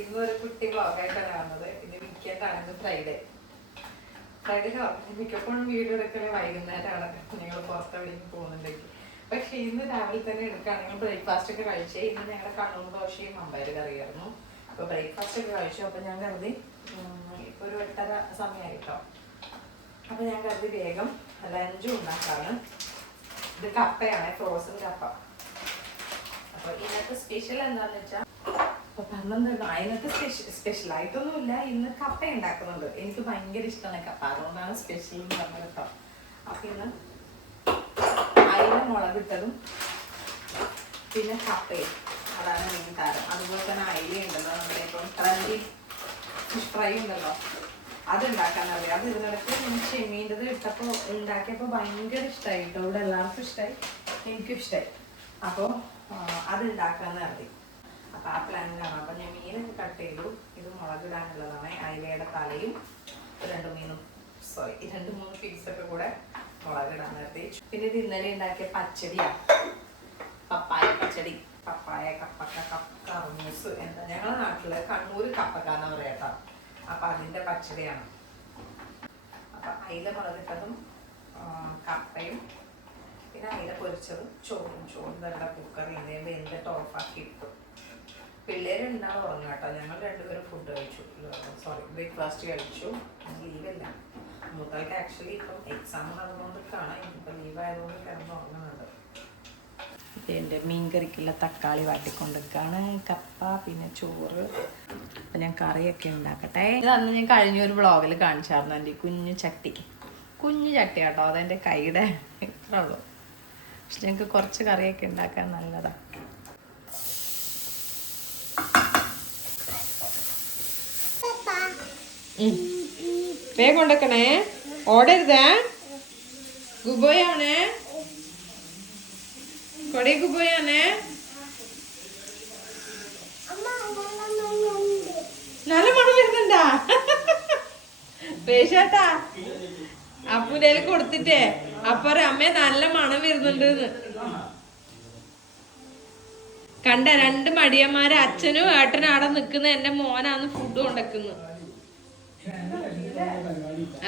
ഇന്നൊരു കുട്ടി വ്ളോഗായിട്ടാണ് വന്നത്. ഇന്ന് വീക്കെൻഡാണ്, ഫ്രൈഡേ. മിക്കപ്പോഴും വീഡിയോ എടുക്കല് വൈകുന്നേരമാണ്, ഞങ്ങൾ പുറത്തെവിടേക്ക് പോകുന്നുണ്ടെങ്കിൽ. പക്ഷെ ഇന്ന് രാവിലെ തന്നെ എടുക്കുകയാണെങ്കിൽ ബ്രേക്ക്ഫാസ്റ്റ് ഒക്കെ കഴിച്ചേ. ഇന്ന് ഞങ്ങളുടെ കണ്ണൂർ ദോശയും മമ്പയർ കറിയായിരുന്നു. അപ്പോൾ ബ്രേക്ക്ഫാസ്റ്റ് ഒക്കെ കഴിച്ചു. അപ്പോൾ ഞാൻ കരുതി ഇപ്പോൾ ഒരു 8:30 സമയമായിട്ടോ. അപ്പോൾ ഞാൻ കരുതി വേഗം ലഞ്ചും ഉണ്ടാക്കാണ്. ഇത് കപ്പയാണ്, ഫ്രോസൺ കപ്പ. അപ്പോൾ ഇന്നത്തെ സ്പെഷ്യൽ എന്താണെന്ന് വെച്ചാൽ, അപ്പോൾ പറഞ്ഞെന്താ, അതിനകത്ത് സ്പെഷ്യലായിട്ടൊന്നുമില്ല. ഇന്ന് കപ്പ ഉണ്ടാക്കുന്നുണ്ട്. എനിക്ക് ഭയങ്കര ഇഷ്ടമാണ് കപ്പ, അതുകൊണ്ടാണ് സ്പെഷ്യൽ എന്ന് പറഞ്ഞത് കേട്ടോ. അപ്പം ഇന്ന് അയില മുളകിട്ടതും പിന്നെ കപ്പയും, അതാണ് എനിക്ക് താരം. അതുപോലെ തന്നെ അയില ഉണ്ടല്ലോ, നമ്മുടെ ഇപ്പം ട്രെൻഡി ഫിഷ് ഫ്രൈ ഉണ്ടല്ലോ, അത് ഉണ്ടാക്കാനറിയാം. അത് ഇതിനിടയ്ക്ക് ചെമ്മീൻ്റെത് ഇട്ടപ്പോൾ ഉണ്ടാക്കിയപ്പോൾ ഭയങ്കര ഇഷ്ടമായി കേട്ടോ. ഇവിടെ എല്ലാവർക്കും ഇഷ്ടമായി, എനിക്കും ഇഷ്ടമായി. അപ്പോൾ അത് ഉണ്ടാക്കാമെന്ന് അറിയാം. അപ്പോൾ ആ പ്ലാനിലാണ്. അപ്പം ഞാൻ മീനൊക്കെ കട്ട് ചെയ്തു. ഇത് മുളകിടാനുള്ളതാണ്. അയിലയുടെ തലയും 2-3 പീസൊക്കെ കൂടെ മുളകിടാൻ നിർത്തി. പിന്നെ ഇത് ഇന്നലെ ഉണ്ടാക്കിയ പച്ചടിയാണ്, പപ്പായ പച്ചടി. പപ്പായ, കപ്പക്ക, കർമൂസ്, എന്താ ഞങ്ങളുടെ നാട്ടില് കണ്ണൂർ കപ്പക്ക എന്ന് പറയാട്ടോ. അപ്പം അതിൻ്റെ പച്ചടിയാണ്. അപ്പം അയില മുളകിട്ടതും കപ്പയും പിന്നെ അയില പൊരിച്ചതും ചോറും തന്നെ കുക്കറിൽ വെന്തിട്ട് ഓഫാക്കി ഇട്ടു. പിള്ളേരുണ്ടാവും ഉറങ്ങുക കേട്ടോ. ഞങ്ങൾ രണ്ടുപേരും ഫുഡ് കഴിച്ചു, ബ്രേക്ക്ഫാസ്റ്റ് കഴിച്ചു. ലീവല്ല, മൂത്താൾക്ക് ആക്ച്വലി ഇപ്പം എക്സാം നടന്നുകൊണ്ടിരിക്കുകയാണ്. ഇപ്പം ലീവായതുകൊണ്ട് കിടന്ന് ഉറങ്ങുന്നുണ്ട്. എൻ്റെ മീൻകറിക്കുള്ള തക്കാളി വാട്ടിക്കൊണ്ടിരിക്കുകയാണ്. കപ്പ പിന്നെ ചോറ്. അപ്പം ഞാൻ കറിയൊക്കെ ഉണ്ടാക്കട്ടെ. ഇത് അന്ന് ഞാൻ കഴിഞ്ഞൊരു വ്ളോഗിൽ കാണിച്ചായിരുന്നു. എൻ്റെ കുഞ്ഞു ചട്ടി കേട്ടോ. അതെൻ്റെ കൈയുടെ ഇത്ര ഉള്ളൂ. പക്ഷെ ഞങ്ങൾക്ക് കുറച്ച് കറിയൊക്കെ ഉണ്ടാക്കാൻ നല്ലതാണ്. വേഗം ഉണ്ടാക്കണേ, ഓടരുതേ. ഗുബോയാണേ, കൊടേ ഗുബോയാണേ. നല്ല മണം വരുന്നുണ്ടാ പേശാട്ടാ. അപ്പൂൻ്റെ കൊടുത്തിട്ടേ അപ്പൊ അമ്മേ നല്ല മണം വരുന്നുണ്ട് കണ്ട. 2 മടിയന്മാര്, അച്ഛനും ഏട്ടനും അവിടെ നിക്കുന്ന എന്റെ മോനാന്ന് ഫുഡ് കൊണ്ടുവെക്കുന്നു.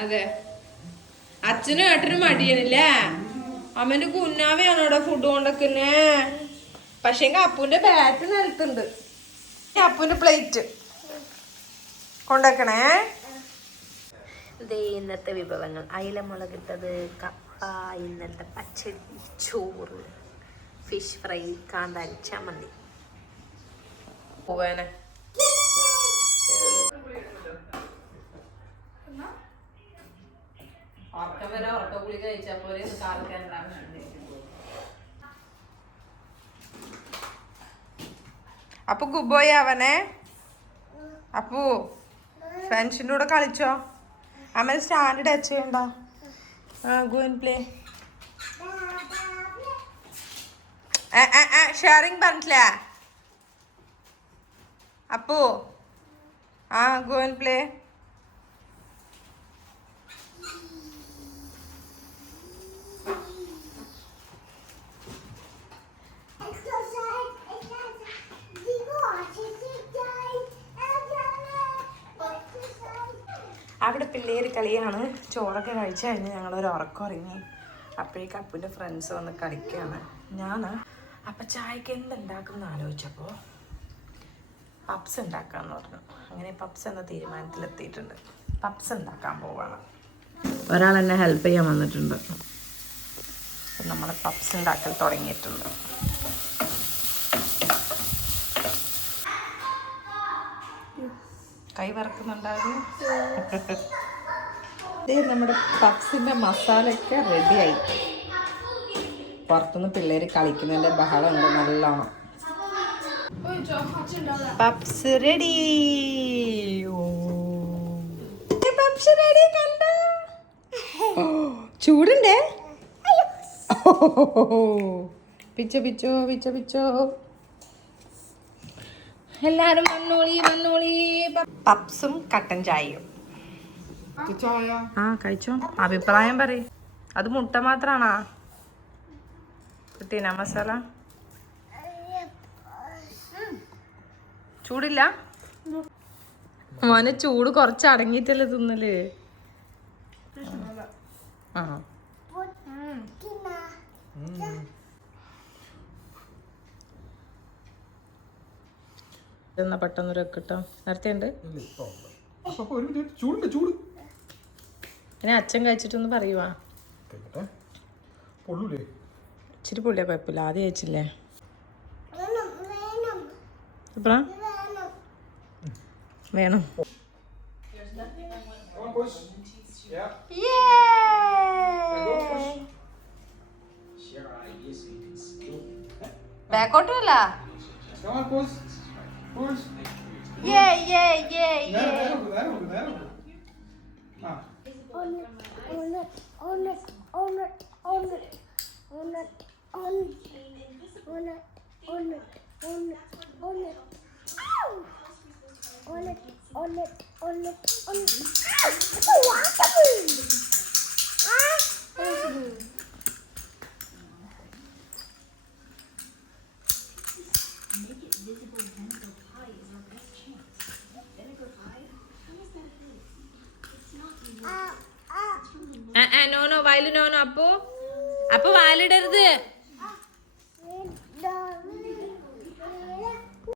അതെ, അച്ഛനും ഏട്ടനും മടിയനില്ലേ. അമ്മന്റെ കുഞ്ഞാവയാണ് അവിടെ ഫുഡ് കൊണ്ടുവെക്കുന്നേ. പക്ഷെങ്കിൽ അപ്പൂന്റെ ബാറ്റ് നിലത്തുണ്ട്. അപ്പൂന്റെ പ്ലേറ്റ് കൊണ്ടുവെക്കണേ. ഇന്നത്തെ വിഭവങ്ങൾ: അയില മുളകിട്ടത്, കപ്പ, ഇന്നത്തെ പച്ചടി, ചോറ്, ഫിഷ് ഫ്രൈ, കാന്താരി ചമ്മന്തി. പോവാനെ ഉറക്കഗുളി കഴിച്ചാൽ പോലെ അപ്പൊ ഗുബോയ് അവനെ. അപ്പു ഫ്രണ്ട്സിൻ്റെ കൂടെ കളിച്ചോ. അമ്മ സ്റ്റാൻഡ് ടച്ച് ചെയ്യണ്ട. Go and play. ഷെയറിങ് പറഞ്ഞില്ല അപ്പു. Go and play. അവിടെ പിള്ളേർ കളിയാണ്. ചോറൊക്കെ കഴിച്ചു കഴിഞ്ഞ് ഞങ്ങളൊരു ഉറക്കം ഇറങ്ങി. അപ്പോഴേക്കും അപ്പൂൻ്റെ ഫ്രണ്ട്സ് വന്ന് കളിക്കുകയാണ്. ഞാൻ അപ്പം ചായക്ക് എന്തുണ്ടാക്കുമെന്ന് ആലോചിച്ചപ്പോൾ പപ്സ് ഉണ്ടാക്കാമെന്ന് പറഞ്ഞു. അങ്ങനെ പപ്സ് എന്ന തീരുമാനത്തിലെത്തിയിട്ടുണ്ട്. പപ്സ് ഉണ്ടാക്കാൻ പോവാണ്. ഒരാൾ എന്നെ ഹെൽപ്പ് ചെയ്യാൻ വന്നിട്ടുണ്ട്. അപ്പം നമ്മൾ പപ്സ് ഉണ്ടാക്കൽ തുടങ്ങിയിട്ടുണ്ട്. കൈ വറക്കുന്നുണ്ടാകും. നമ്മുടെ പപ്സിൻ്റെ മസാലയൊക്കെ റെഡിയായി. പുറത്തുനിന്ന് പിള്ളേർ കളിക്കുന്നതിൻ്റെ ബഹളമുണ്ട് നല്ലോണം. Puffs ready. Puffs ready. കണ്ട ചൂടുണ്ടേ. പിച്ചോ എല്ലാരും വന്നോളി. പപ്സും കട്ടൻ ചായയും. കഴിച്ചോ. അഭിപ്രായം പറയും. അത് മുട്ട മാത്രാണോ കിട്ടീന മസാല? ചൂടില്ല. മോനെ ചൂട് കുറച്ച് അടങ്ങിയിട്ടല്ലേ തിന്നല്. ആ എന്നാ പെട്ടെന്നൊരു കിട്ടോ നേരത്തെ ഉണ്ട്. പിന്നെ അച്ഛൻ കഴിച്ചിട്ടൊന്ന് പറയുവാ. ഇച്ചിരി പൊള്ളിയാ കുഴപ്പമില്ല. ആദ്യം കഴിച്ചില്ലേ വേണം. ബാക്കോട്ടല്ല. നോ നോ വയല് നോ നോ. അപ്പൊ വാലിടരുത്.